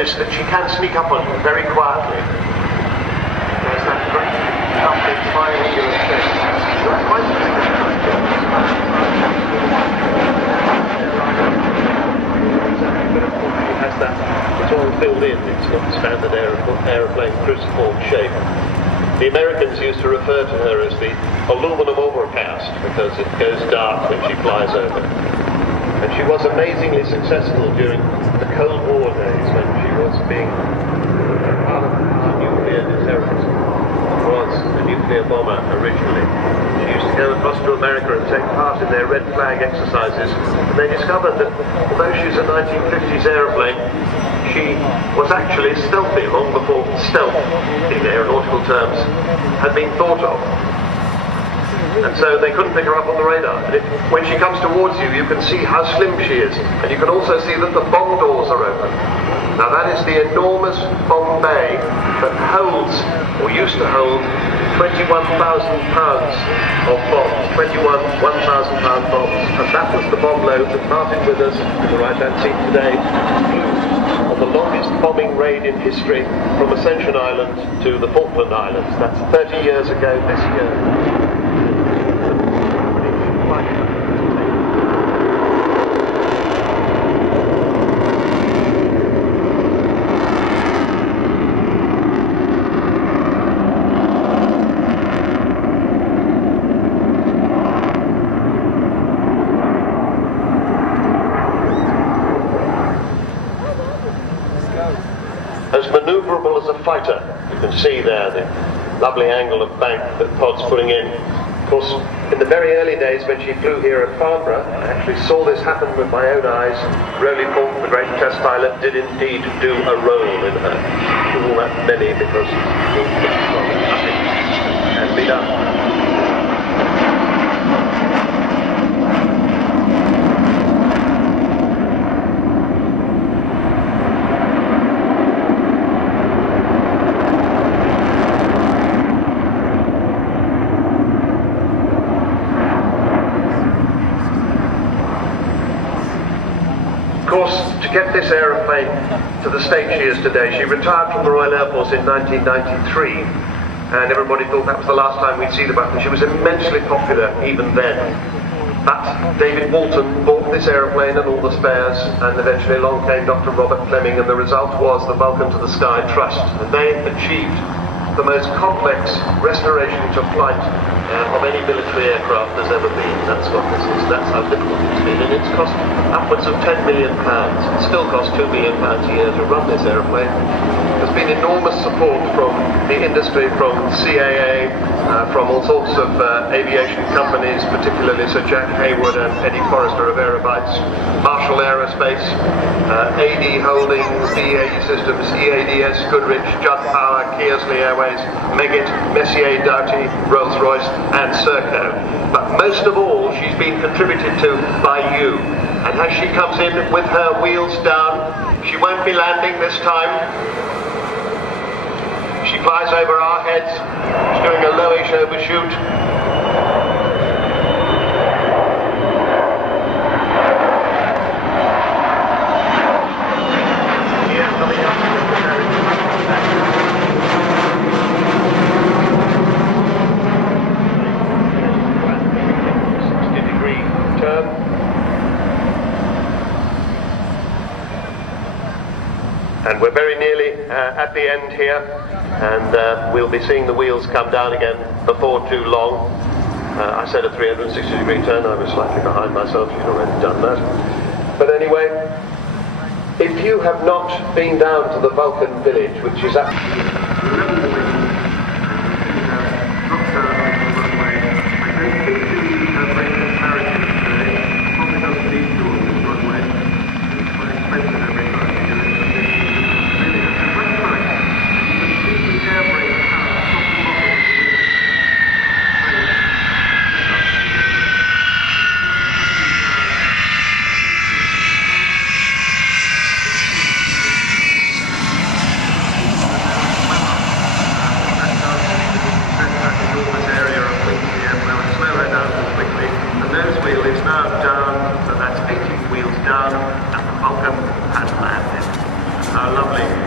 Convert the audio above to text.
notice that she can sneak up on you very quietly. There's that great, lovely, triangular shape. She has that, it's all filled in, it's not standard aeroplane cruciform shape. The Americans used to refer to her as the aluminum overcast because it goes dark when she flies over. And she was amazingly successful during the Cold War days when she was being part of the nuclear deterrent. Was a nuclear bomber originally. She used to go across to America and take part in their red flag exercises. And they discovered that although she's a 1950s aeroplane, she was actually stealthy long before stealth, in aeronautical terms, had been thought of. And so they couldn't pick her up on the radar. And when she comes towards you, you can see how slim she is. And you can also see that the bomb doors are open. Now that is the enormous bomb bay that holds, or used to hold, 21,000 pounds of bombs, 21 1,000-pound bombs. And that was the bomb load that Martin Withers, in the right-hand seat today, flew on the longest bombing raid in history from Ascension Island to the Falkland Islands. That's 30 years ago this year. As manoeuvrable as a fighter. You can see there the lovely angle of bank that Pod's putting in. Of course, in the very early days when she flew here at Farnborough, I actually saw this happen with my own eyes. Roly Falk, the great test pilot, did indeed do a roll in her. All that many because nothing can be done. Of course, to get this aeroplane to the state she is today, she retired from the Royal Air Force in 1993, and everybody thought that was the last time we'd see the Vulcan. She was immensely popular even then. But David Walton bought this aeroplane and all the spares, and eventually along came Dr. Robert Fleming, and the result was the Vulcan to the Sky Trust. And they achieved the most complex restoration to flight of any military aircraft there's ever been. That's what this is. That's how difficult it's been. And it's cost upwards of £10 million. It still costs £2 million a year to run this aeroplane. There's been enormous support from the industry, from CAA, from all sorts of aviation companies, particularly Sir Jack Hayward and Eddie Forrester of Aerobytes, Marshall Aerospace, AD Holdings, BAE Systems, EADS, Goodrich, Judd Power, Kearsley Airways, Meggitt, Messier Doughty, Rolls-Royce, and Serco. But most of all, she's been contributed to by you. And as she comes in with her wheels down, she won't be landing this time. She flies over our heads. She's doing a lowish overshoot. And we're very nearly at the end here, and we'll be seeing the wheels come down again before too long. I said a 360-degree turn. I was slightly behind myself. She'd already done that. But anyway, if you have not been down to the Vulcan village, which is How lovely.